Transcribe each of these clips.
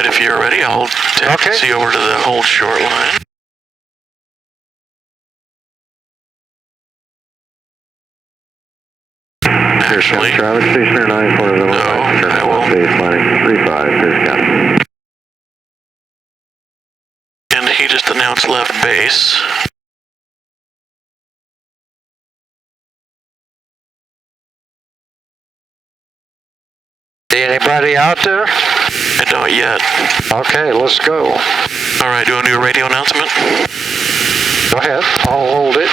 right, if you're ready, I'll taxi you over to the hold short line. Actually, traffic stationer 940 no, I will. Baselining 35, Pierce County. And he just announced left base. See anybody out there? I don't yet. Okay, let's go. All right, do you want to do a radio announcement? Go ahead, I'll hold it.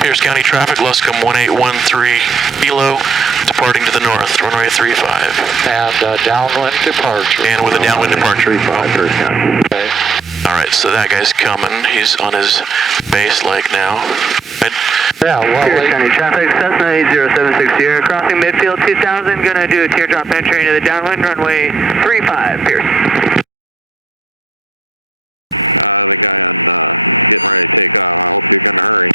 Pierce County traffic, Luscombe 1813 Kilo, departing to the north, runway 35. And downwind departure. And with a downwind departure. 35, Pierce County. Okay. All right, so that guy's coming. He's on his base leg now. Yeah, well, Pierce County traffic, Cessna 8076 Sierra, crossing midfield 2000, gonna do a teardrop entry into the downwind, runway 35, Pierce. The guy on getting ready to take off. I hope you're going to hurry.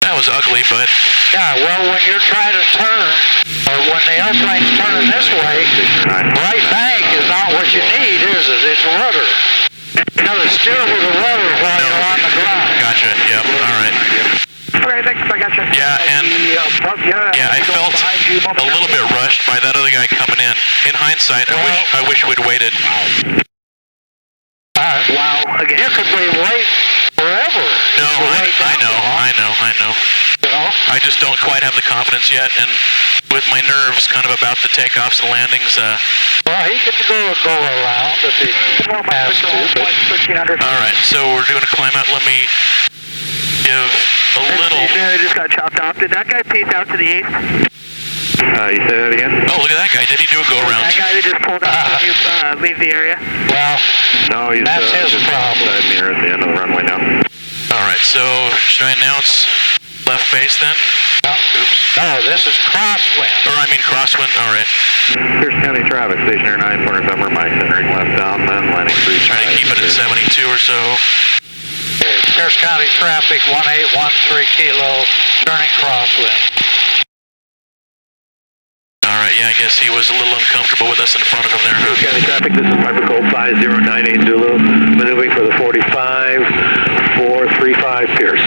That was ugly, but yeah, well, when you're trying to turn, or when the airplane's turning this way, right bank is not what you need, is it? It's rudder. You got to steer with the rudder while you're on the ground. gotcha. Yep. All right. Okay, thanks, I gotcha. Yeah, and I felt a little bit rushed by that other guy coming in. In hindsight, I wish we'd waited. Wow, again. You could be wait forever. No, I know. You know? I just don't quite have the confidence yet, and with my nerves kind of about the takeoffs and landings. Well, he could go around if he has to. All right, so we're doing a climb out. Let me give a little. They just got chopped off. Did that guy piece out to the east? You say that again? Oh, look at that guy. Did he do a go around? That guy that just pulled out when you leave the area? Well, No, he's that's his just problem. Side mirror at the end of the runway now. All right, so should I announce left base then? Oops. No, this is crosswind. Or I mean crosswind. All right. Pierce County traffic, stationer 9 for November, Mike entering left downwind, landing 35. Trying to keep it at 72 or so. Okay, Pierce County traffic 1813 Kilo, turning crosswind. All right, yeah, I guess he was a little uncomfortable with us in front of him there, huh? County traffic, this is Piper Code 5098 Zulu, maneuvering for the 45, 435 Pierce.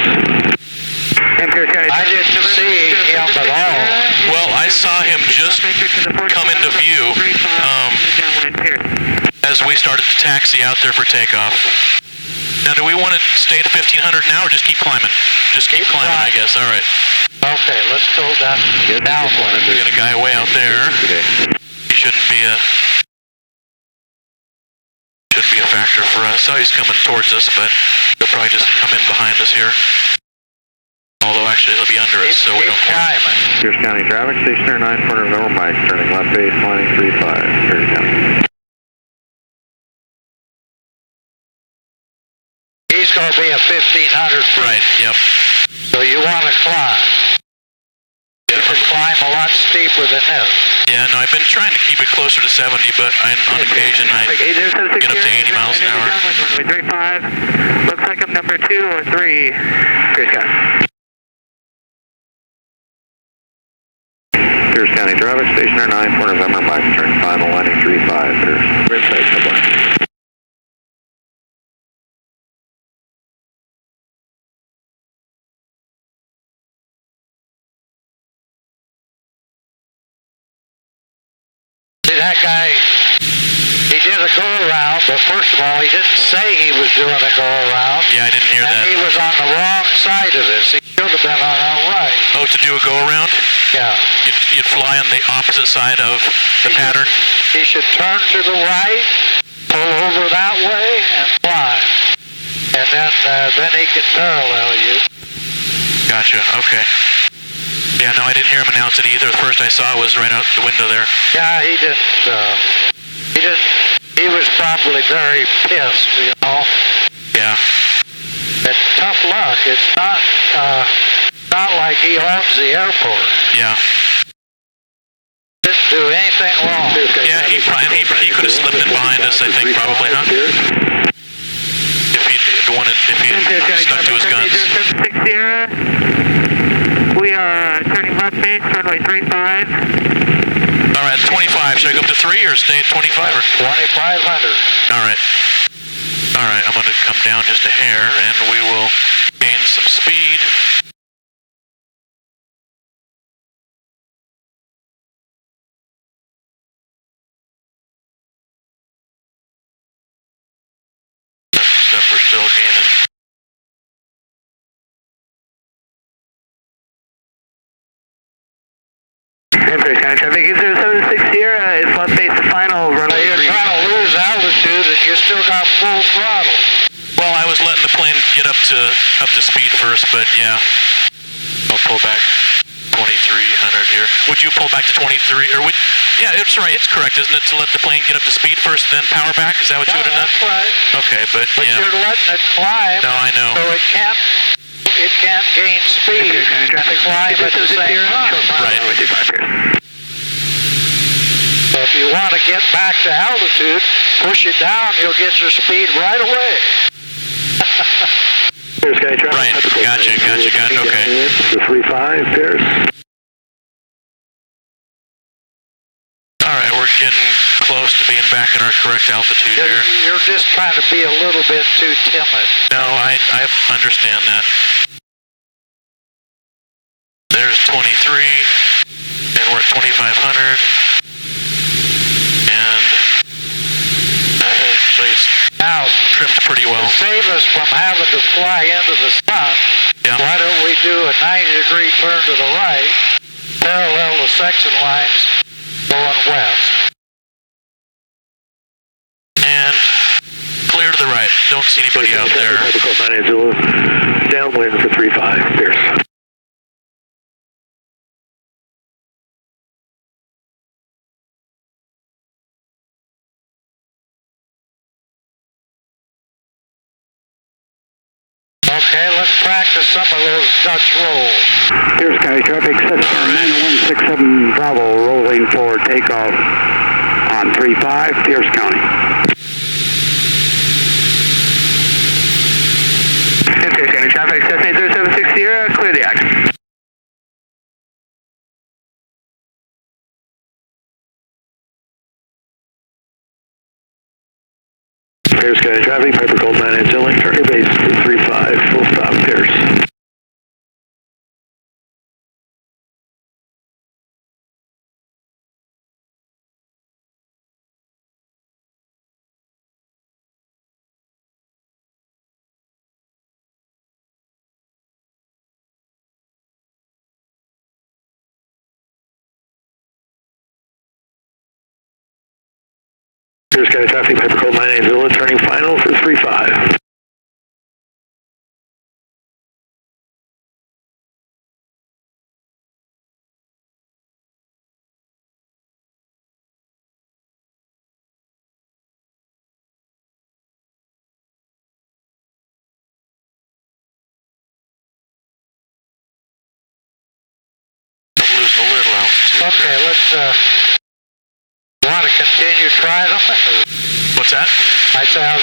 And Pierce County I didn't see him at all. Well, I saw him just come into view as we started to taxi out there for takeoff. Now, do we want to stay at 1500 now or just keep climbing? Just keep climbing, I guess. All right. Okay, let's go down. We got a guy way out there. He shouldn't be a factor for us. Oh, he's coming towards us, but he'll probably just come in behind us here. Although actually he'll be under us, so we don't care. Pierce County traffic, stationer 9 for November, Mike turning left base, landing 35, Pierce County. He's going to be a 1500 feet. Right, yep. So you want to climb. You can climb a lot steeper than this. Yeah, no, I've been trying to keep it closer to 70, but on occasion I get up to 80 miles an hour. Runway 35. Looks like I'm number 2 or 3. Great Scott. Pierce County traffic, stationer 9 for November, Mike turning final, landing 35, Pierce. Great place, goodbye. That guy, he did a go-around, but first of all, he didn't say he was doing a go-around. Yeah, I didn't hear that. He was on the wrong side of this. He should have been on our right. Oh, to do a go-around? Yeah. You'd fly on the opposite side of the pattern? He should turn to the right, pull over that way, and fly. And then he can parallel you. Gotcha, okay. Yeah, no, I didn't hear him announce it either. The first I saw was right out the window there. Yeah, he was probably very pissed, you know. Yeah. It's tough luck. It's not not like he owns the airport. Yeah. Didn't do anything wrong. Yeah, he could have slipped in behind us, I think, probably, huh? If he stuck to his guns. 076 Sierra. We are turning left base, runway 35. All right, 25. Should I go up to 3 or stay at 25? Or 2,500. All right. All right, I'm going to come down just a hair, and we will gain some speed. Stuff we're still gaining. Empress County traffic, 076 Sierra is left base to final, runway You're 3. trying to lose altitude and you still got full throttle. Well, I was letting the plane get up to speed first, but yeah. I'll pull back 2,300 here. Would you pull back to 23, or would? Yeah, it's right. It's correct, isn't it, to let the plane get up to speed first, then power back? Is that what you would have done? That's right. Okay, but yeah. You're letting it climb. No, I know. So it can't gain speed to climb at the same time. Right. So if you want to get back to altitude, push it down, you'll get your speed right away. Right, gotcha, okay. 35, Pierce. All right, we're getting close to being back at our correct altitude here. You're just trying to be a little bit too timid. No, I understand that. There's 23, and we're at 2,500. And actually it's Now, trimmed pretty well. to save us from having to fly into the sun, Yeah. why don't we do a 90-degree turn to the right, parallel the section lines, going west. And clear to the right. Don't see anybody out there. Downwind for 35, Pierce. Okay, let's practice some of those Dutch rolls. Pierce County traffic, 9167 Bravo, rolling for takeoff on 35, Pierce County. Pierce County traffic, Cessna 076 Sierra, clear the action. Pierce County traffic, Piper Gold 980, link, turn your base to 35, full stop, Pierce. Pierce County traffic, Piper Gold 980, turning final for 35. Losing a little altitude. Okay, let's, want to continue trying them? What's that? I said,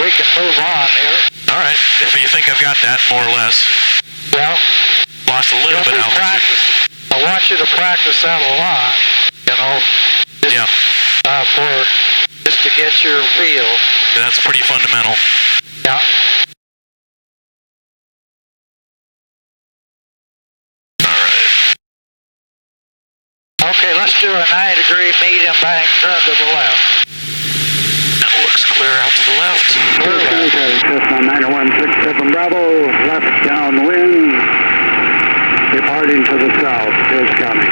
we can move on here. All right, if you think I've got that, more or less. Well, Lost a little bit of altitude. I want you to practice that a lot, you know, Yeah, just to get your feel. that's pretty fundamental. Yeah. All right. Okay, let's do a 90-degree medium bank turn to the left. That looks clear out to the left. Pierce County traffic, Cessna 9167 Bravo, left downwind, departing to the south, Pierce County.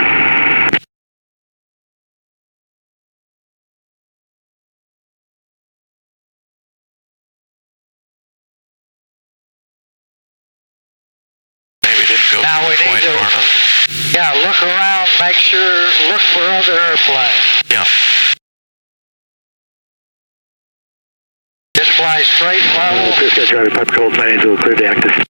Maybe didn't go Now we need quite to- far enough. Yeah, look around, make sure, look for other airplanes. Yeah. Just fly straight and level. Pierce County traffic, Piper Gold 980, clear the active.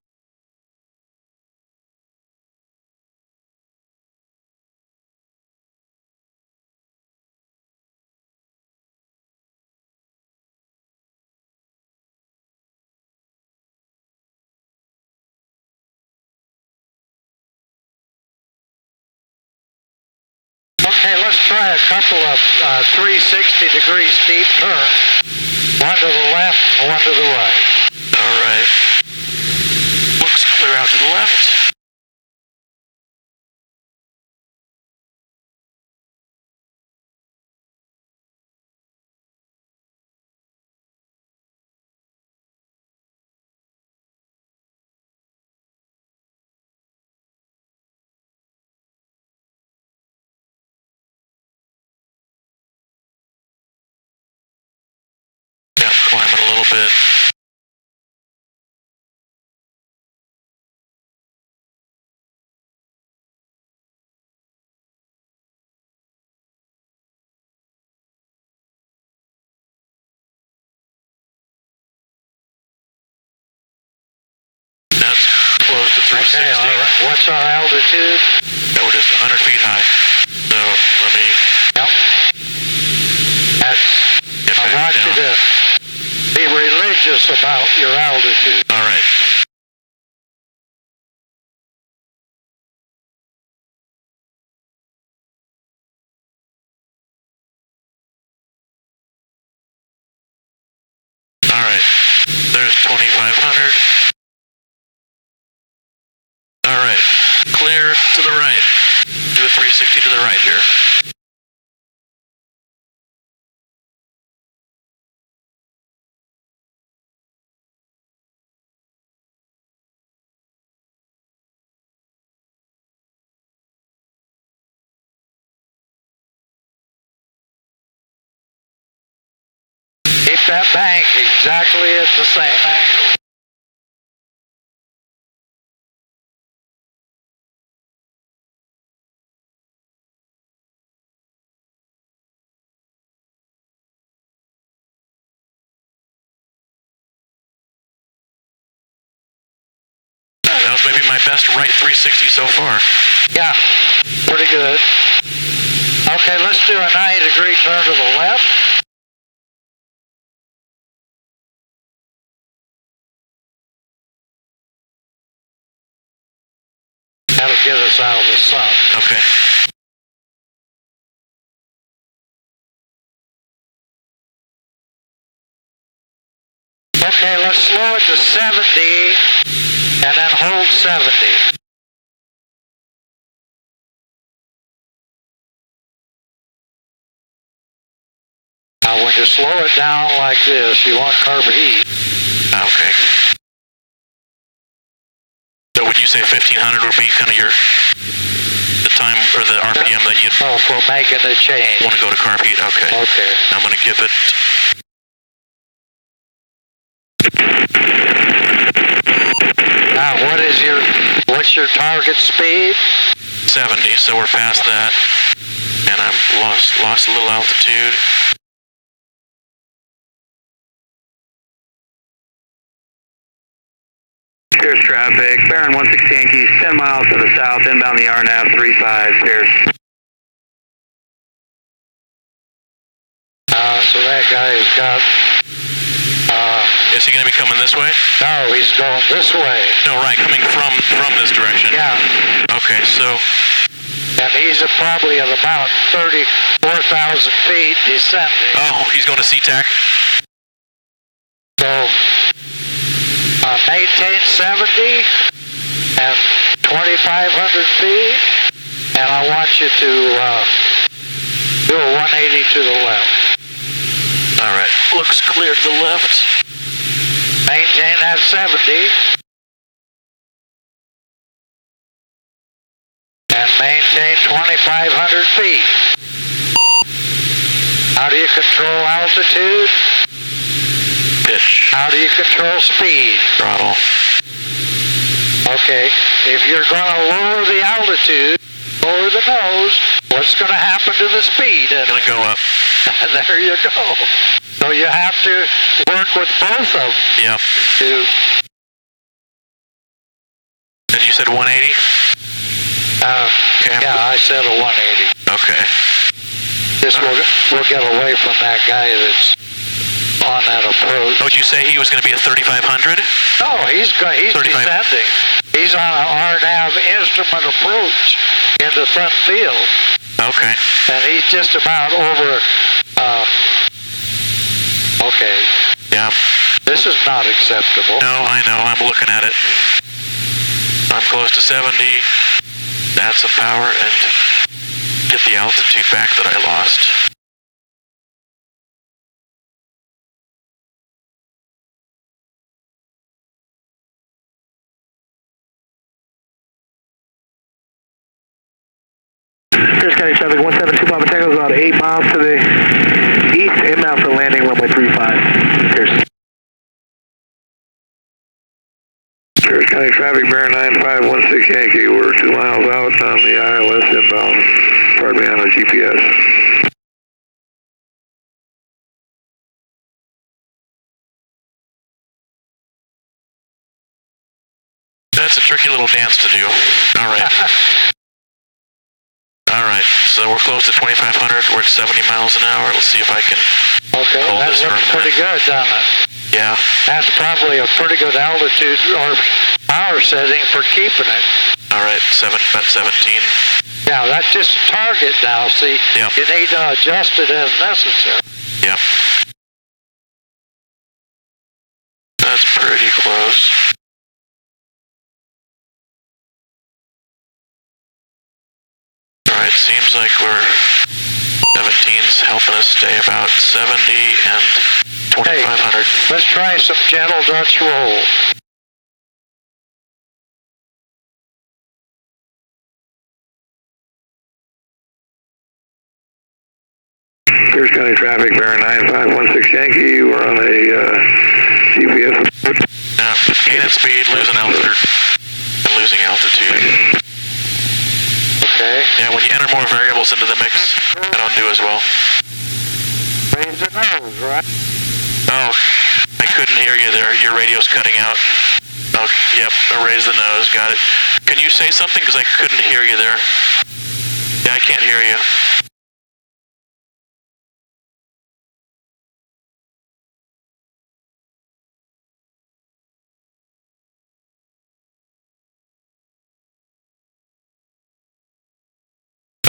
Okay, let's try a couple of 360-degree steep turns. One to the left, one to the right. All right. Looks clear out to the left. Yep, climbing a little bit. That's close to 360. Okay, all right. What's our altitude? Yeah, we're just 100 feet high. So let me Yep. That's, get I back want down. you to be religious about your altitude. All right. All right. There's 2,500. All right. Clear to the right. Do a 360 to the right here. Keep that bank exactly at the same angle. That was maybe my best right 360 so far. Yeah, pretty good. Okay, let's do a 90-degree turn to the left. That'll get us out of the sun. Okay. Okay, let's slow it to 70 and then hold 70. Now when you slow it down like this, you want carbon heat. Okay. So would you say 1,500 would be kind of the time or the RPM that you'd Oh, for making the change. want to go to carb heat? Okay. Okay. I'm going to give it. Now what's your target speed? 70, so we're past that. And I've lost a little altitude. Pierce traffic, Baron 160 Yankees, 10 miles to the south, inbound the RNAV 35, Pierce. So that guy's got, Is he going to be coming this way? no, he's going this way. No, right, coming from this direction. Yeah, Okay, so and he's probably at about 34,000 feet descending. he's going to SeaTac. So, maintain 70 and 2,500 feet, and I want you to do a 180 to the left. All right, looks clear to the left. Maintain that 70. And maintain 2,500 feet. How do you control altitude? Pitch, How do you control speed? throttle. Okay, if you're going to lower the altitude, lower the nose, what's going to happen to the speed? And Going to go up. there you go. So you have to work with both of them. Yep. And you said 180? Okay. Yeah, I said a 180. Okay. This we'll get away from that guy that's on that approach. Oh, did you say he was going to be at 3,500? No, he's 35. descending. He's on an RNAV instrument approach in the front field. Okay. And he's just about over, okay. Yeah. This is not acceptable. No, I know. I'm looking at it. I'm close to 70. Add some power and get the altitude back that I lost. Pierce County traffic 172 Papa Tango is about 8 miles to the east, inbound for landing runway 35. Pierce. Pierce County traffic, bear 9516 Yankee. We're 2 miles out on the ILS inbound, pardon me, on the GPS. That's a tricky little dance to do. All right. All right, so we're close to 2,500. We're at 70 miles an hour. Let's see if I can hold that this for a looks minute. pretty good, doesn't it? Yeah. That's probably a pretty good altitude or power setting for keeping it. All right, about 17. Yeah, that's just target now, see? Yep. You need to adjust it as necessary. Yep. That's pretty close. All right, seems like we're 17's helping us stay about 70 and 2,500. Let's try some gentle Dutch roll. Pierce County traffic, bear 9516 Yankee. We're on a GPS approach. Yeah, gaining speed, losing altitude, and losing altitude. Okay. Yeah, when you enter more variables into the mix, I don't do as well. Raise the nose, right? Oh, I couldn't hear you there. Your radio's cutting out. Oh, yep, I raised the nose, got it. Can you say something? Because I couldn't hear you there. Yeah, I can't hear you.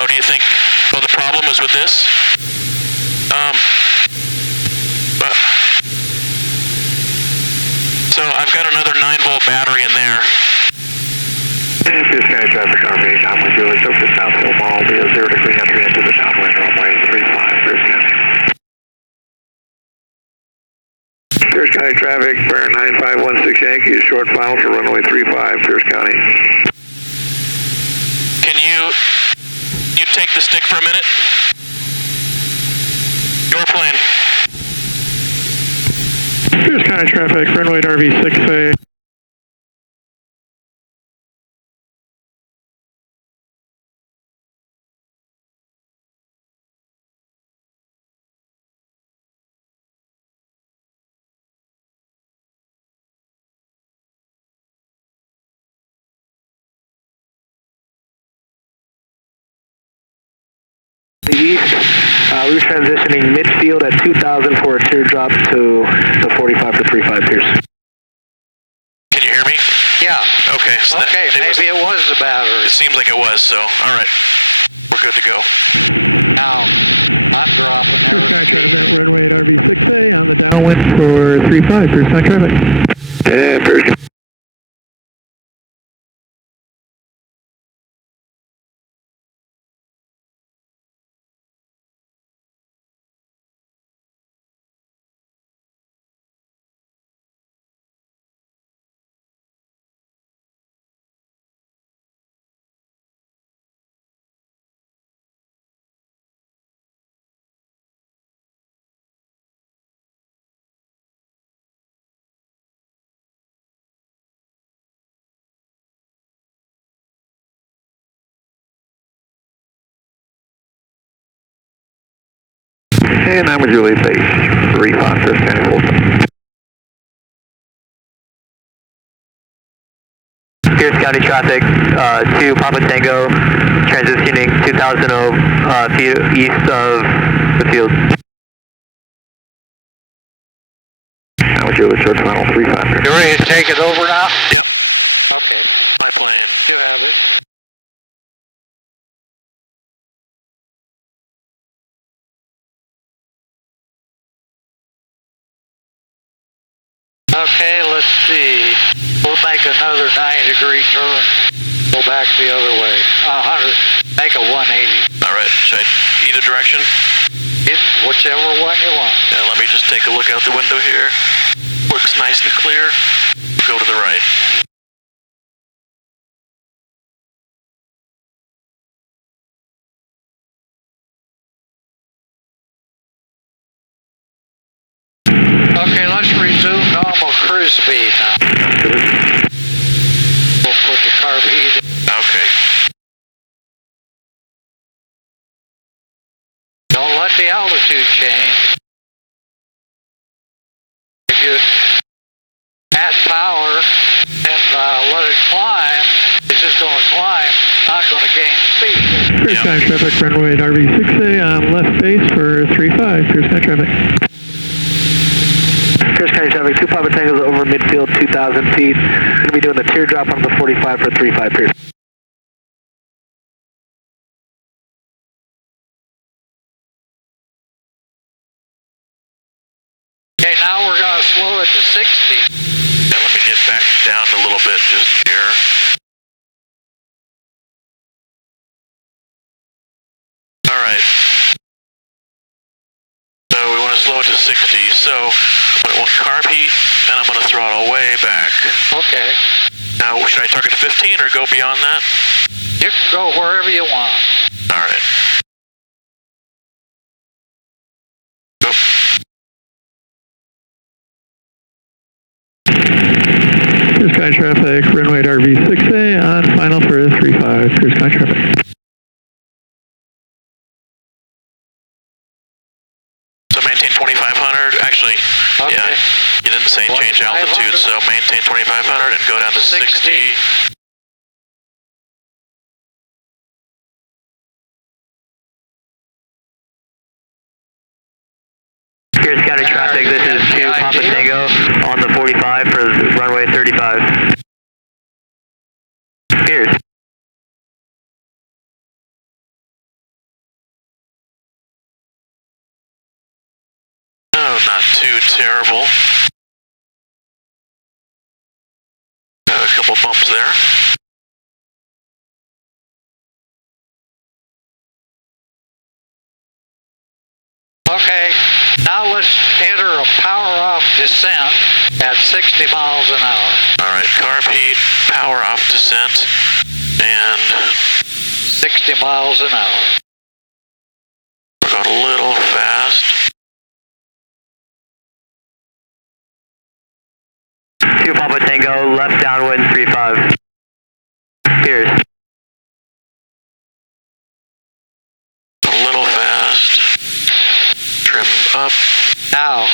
Oh, do you think, the problem is with this? So I've got another 9-volt battery in there. Pierce County traffic, RV, downwind Julie, so for South Hill Mall, be a 0-degree entry into the downwind runway 35, Pierce County. Pierce County traffic, bear 9516 Yankee, short file for runway 35, Pierce County. Can you take the stick for a minute? Your plane. Pierce County traffic, runway at RV6A. The east, we're transitioning midfield at 2,000 for a teardrop to the 45 for 35 Pierce. Can you hear me? Yeah. Okay. So Okay, maybe it was the battery. It seems like it was, so, all right. We're good to go. Now, I'm dropping Pierce County airspeed. traffic, runway at RV6A on the downwind for 35, Pierce County traffic. Yeah, Pierce. And I'm with Julie base, 35, Pierce County full stop. Pierce County traffic to Papa Tango, transitioning 2,000 feet east of the field. Roger, with short final 35. You ready to take it over now? Yep. Okay, My plane. you have it. Okay, let's see. We'll make another 90-degree turn. Go back the other way. 100. Make a 180. All right. Should I either direction? Whichever one you want. Yeah, let me just take a look out the window here. Looks nice and clear. Go to the right. Okay, let's resume normal cruise speed now. We'll put the carb heat in. Okay. Don't let the altitude change. If you add power and let it climb, it's just going to climb, not going to gain speed. Clear sky traffic, runway at RV6A on left base for 35. Clear sky traffic. Clear sky traffic, 2 Papa Tangos over midfield, 2,000 feet. Going to be doing the teardrop on the 45 for 35. Clear. Okay, now we're going to slow it to 60. Yeah, let me get back down a little bit just here. All right. So we want to slow it to 60. So I want carb heat, and I'm going to throttle way back. Okay. Now, should I target 15 or go beyond that? You can go wherever you want. All right. Go. Clear sky traffic, runway at RV6A on final for 35. Clear sky traffic. So maintain 2,500. Actually, Okay. yeah, you didn't say change altitude, so maintain 2,500 and go down to 60. Clear sky traffic, this is 2 Papa Tango on the 45 for runway 35. Here's. Oh, not too terrible. Got a couple bumps there. Okay, now let's enter a power-off descent at 60 miles an hour. All right, carb heat, power off descent, and 60 miles an hour. we're going a little fast. 2 Papa Tango, left downwind 35. Here's. A little fast. Trim up. Now,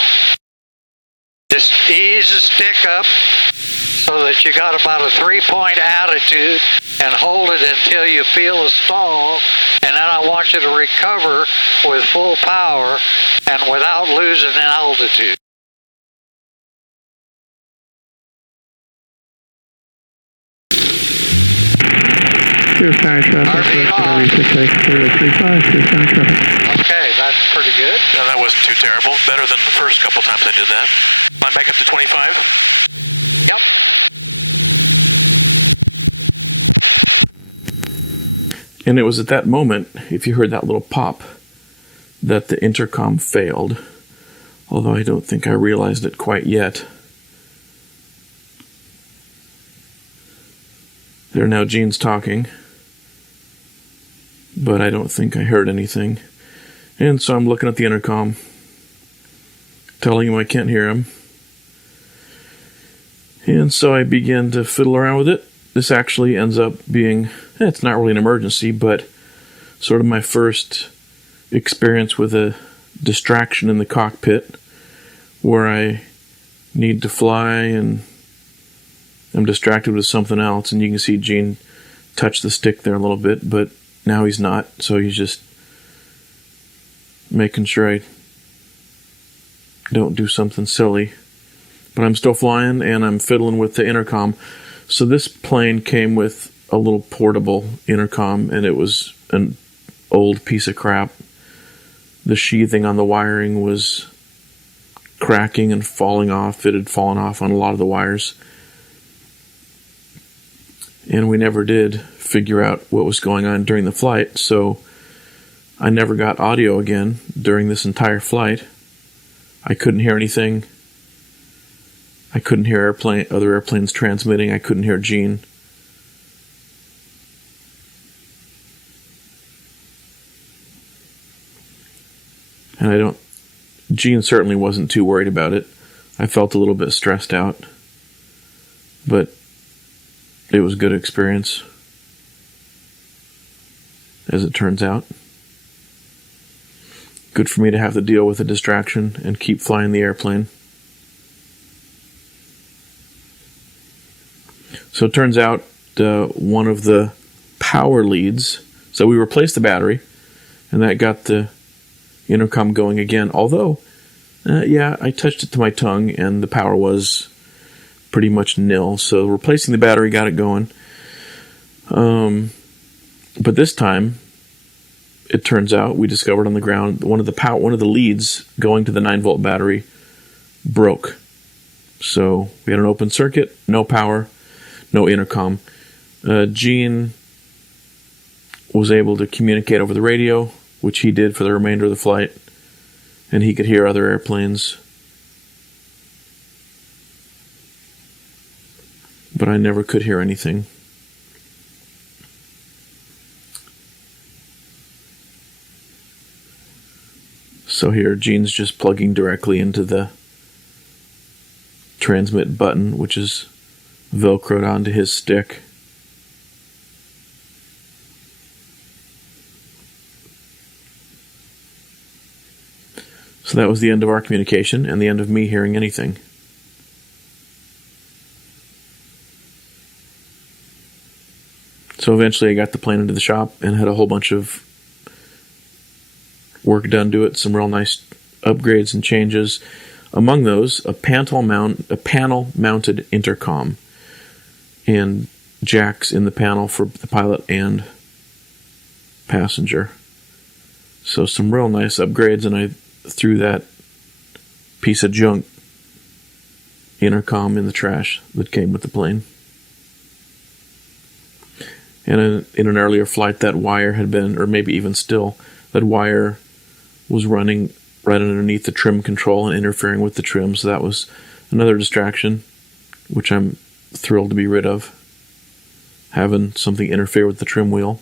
just ease the stick up so that you got about a 3-point attitude and hold it until you feel a stall, and then I want you to recover with full power and without losing in altitude. Clear sky traffic, RV6A clear 35. Clear sky traffic. Okay, that's pretty good. No, that wasn't too terrible. Better than the first couple times I did that. Climb back up to 25. Yep. And it was at that moment, if you heard that little pop, that the intercom failed. Although I don't think I realized it quite yet. There now Gene's talking. But I don't think I heard anything. And so I'm looking at the intercom, telling him I can't hear him. And so I begin to fiddle around with it. This actually ends up being, it's not really an emergency, but sort of my first experience with a distraction in the cockpit where I need to fly and I'm distracted with something else. And you can see Gene touch the stick there a little bit, but now he's not. So he's just making sure I don't do something silly. but I'm still flying and I'm fiddling with the intercom. So this plane came with a little portable intercom, and it was an old piece of crap. The sheathing on the wiring was cracking and falling off. It had fallen off on a lot of the wires. And we never did figure out what was going on during the flight, so I never got audio again during this entire flight. I couldn't hear anything. I couldn't hear other airplanes transmitting. I couldn't hear Gene. And Gene certainly wasn't too worried about it. I felt a little bit stressed out, but it was a good experience, as it turns out. Good for me to have to deal with a distraction and keep flying the airplane. So it turns out one of the power leads, so we replaced the battery, and that got the intercom going again. Although, I touched it to my tongue, and the power was pretty much nil. So replacing the battery got it going. But this time, it turns out we discovered on the ground one of the leads going to the 9-volt battery broke. So we had an open circuit, no power, no intercom. Gene was able to communicate over the radio, which he did for the remainder of the flight, and he could hear other airplanes. But I never could hear anything. So here, Gene's just plugging directly into the transmit button, which is velcroed onto his stick. So that was the end of our communication and the end of me hearing anything. So eventually I got the plane into the shop and had a whole bunch of work done to it, some real nice upgrades and changes. Among those, a panel-mounted intercom and jacks in the panel for the pilot and passenger. So some real nice upgrades, and I threw that piece of junk intercom in the trash that came with the plane. And in an earlier flight, that wire had been, or maybe even still, that wire was running right underneath the trim control and interfering with the trim. So that was another distraction, which I'm thrilled to be rid of, having something interfere with the trim wheel.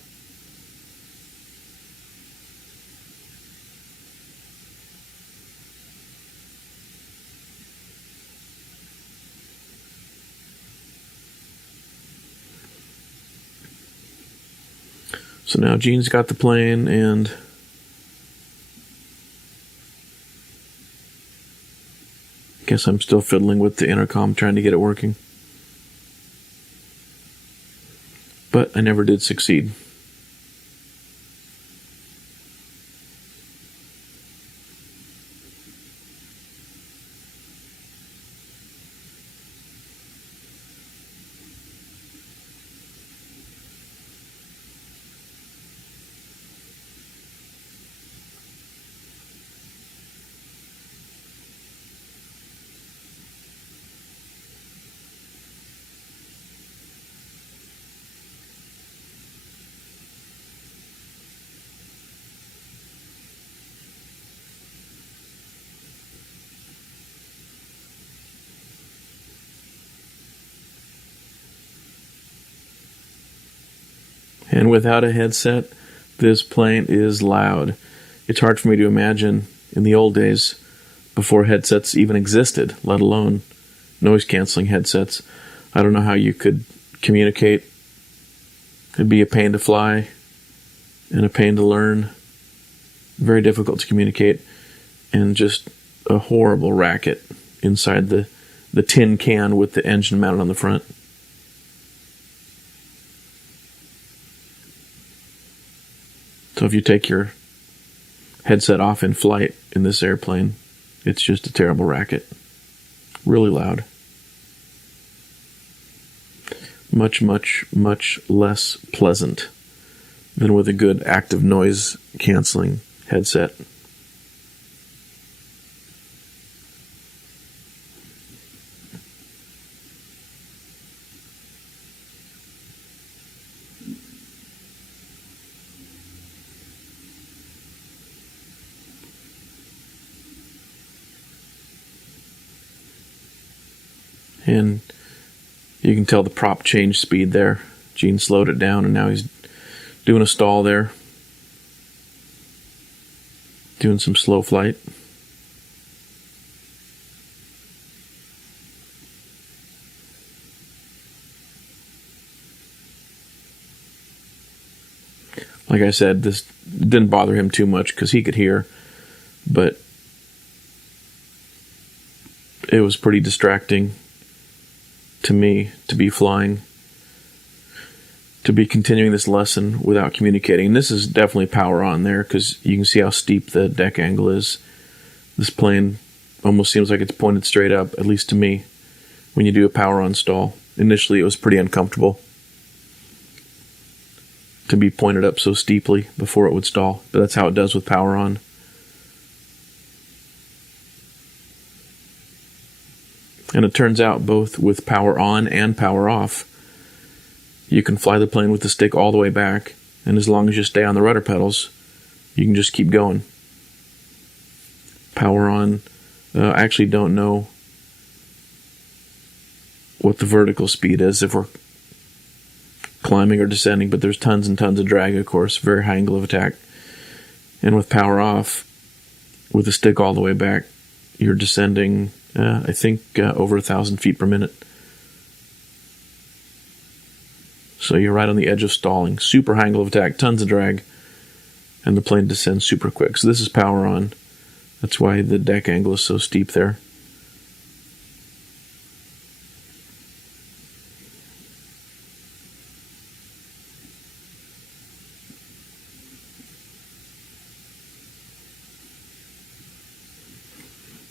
So now Gene's got the plane, and I guess I'm still fiddling with the intercom, trying to get it working. But I never did succeed. And without a headset, this plane is loud. It's hard for me to imagine in the old days, before headsets even existed, let alone noise-canceling headsets. I don't know how you could communicate. It'd be a pain to fly and a pain to learn. Very difficult to communicate, and just a horrible racket inside the tin can with the engine mounted on the front. So if you take your headset off in flight in this airplane, it's just a terrible racket. really loud. Much, much, much less pleasant than with a good active noise canceling headset. And you can tell the prop changed speed there. Gene slowed it down, and now he's doing a stall there. Doing some slow flight. Like I said, this didn't bother him too much because he could hear, but it was pretty distracting to me to be flying, to be continuing this lesson without communicating. And this is definitely power on there because you can see how steep the deck angle is. This plane almost seems like it's pointed straight up, at least to me, when you do a power on stall. Initially, it was pretty uncomfortable to be pointed up so steeply before it would stall, but that's how it does with power on. And it turns out both with power on and power off, you can fly the plane with the stick all the way back, and as long as you stay on the rudder pedals, you can just keep going. Power on, I actually don't know what the vertical speed is if we're climbing or descending, but there's tons and tons of drag, of course, very high angle of attack. And with power off, with the stick all the way back, you're descending, I think, over 1,000 feet per minute. So you're right on the edge of stalling. Super high angle of attack, tons of drag, and the plane descends super quick. So this is power on. That's why the deck angle is so steep there.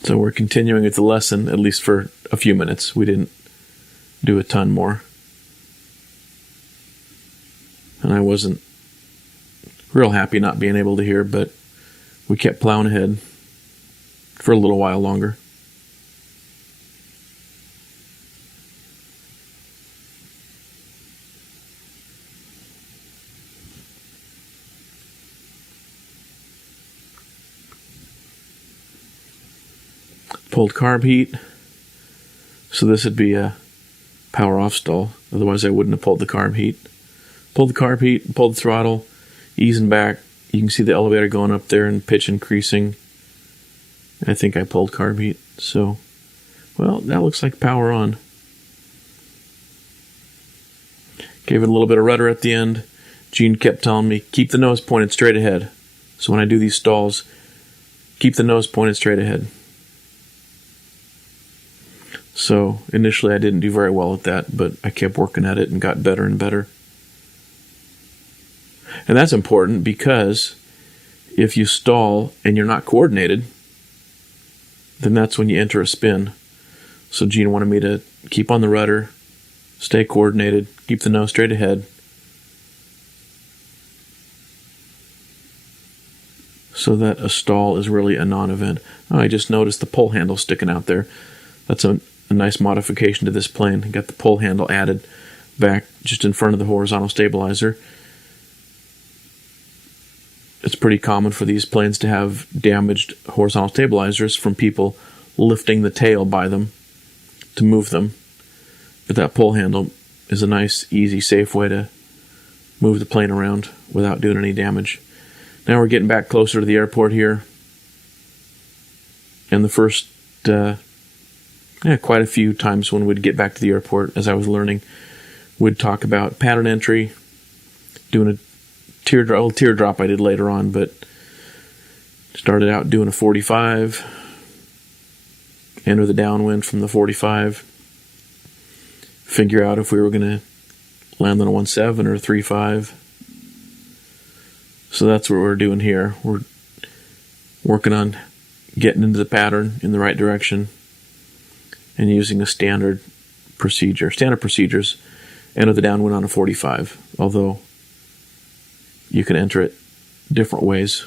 So we're continuing with the lesson, at least for a few minutes. We didn't do a ton more. And I wasn't real happy not being able to hear, but we kept plowing ahead for a little while longer. Pulled carb heat, so this would be a power off stall, otherwise I wouldn't have pulled the carb heat. Pulled the carb heat, pulled the throttle, easing back. You can see the elevator going up there and pitch increasing. I think I pulled carb heat, so, well, that looks like power on. Gave it a little bit of rudder at the end. Gene kept telling me, keep the nose pointed straight ahead. So when I do these stalls, keep the nose pointed straight ahead. So initially I didn't do very well at that, but I kept working at it and got better and better. And that's important because if you stall and you're not coordinated, then that's when you enter a spin. So Gene wanted me to keep on the rudder, stay coordinated, keep the nose straight ahead, so that a stall is really a non-event. Oh, I just noticed the pull handle sticking out there. That's a nice modification to this plane. Got the pull handle added back just in front of the horizontal stabilizer. It's pretty common for these planes to have damaged horizontal stabilizers from people lifting the tail by them to move them. But that pull handle is a nice, easy, safe way to move the plane around without doing any damage. Now we're getting back closer to the airport here. And the first, quite a few times when we'd get back to the airport, as I was learning, we'd talk about pattern entry, doing a teardrop I did later on, but started out doing a 45, enter the downwind from the 45, figure out if we were going to land on a 17 or a 35. So that's what we're doing here. We're working on getting into the pattern in the right direction, and using a standard procedure. Standard procedures enter the downwind on a 45, although you can enter it different ways.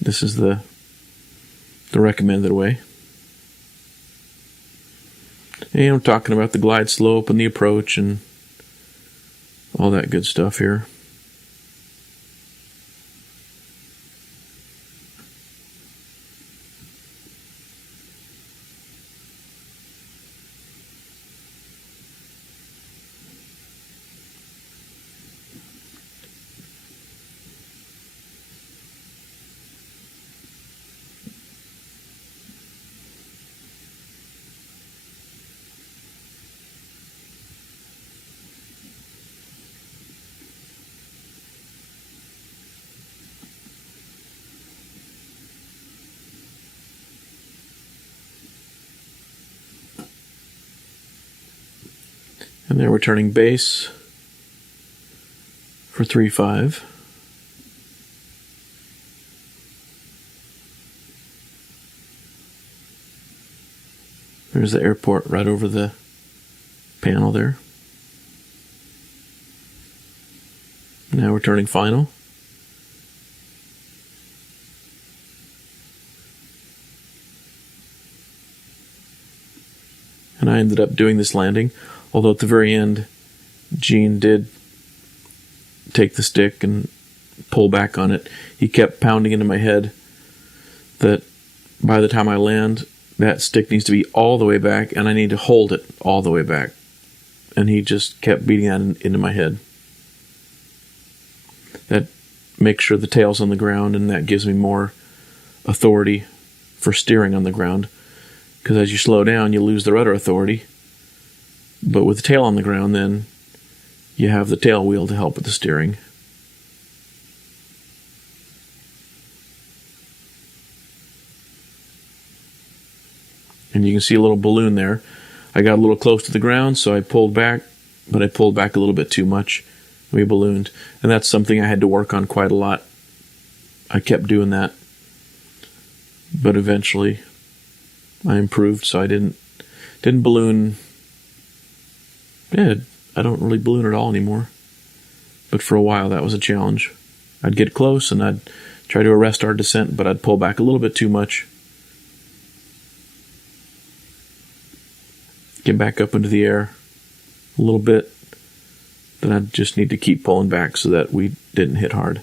This is the recommended way. And I'm talking about the glide slope and the approach and all that good stuff here. And then we're turning base for 3-5. There's the airport right over the panel there. Now we're turning final. And I ended up doing this landing. Although at the very end, Gene did take the stick and pull back on it. He kept pounding into my head that by the time I land, that stick needs to be all the way back, and I need to hold it all the way back. And he just kept beating that into my head. That makes sure the tail's on the ground, and that gives me more authority for steering on the ground. Because as you slow down, you lose the rudder authority. But with the tail on the ground, then you have the tail wheel to help with the steering. And you can see a little balloon there. I got a little close to the ground, so I pulled back, but I pulled back a little bit too much. We ballooned. And that's something I had to work on quite a lot. I kept doing that. But eventually I improved, so I didn't balloon. Yeah, I don't really balloon at all anymore. But for a while, that was a challenge. I'd get close and I'd try to arrest our descent, but I'd pull back a little bit too much. Get back up into the air a little bit. Then I'd just need to keep pulling back so that we didn't hit hard.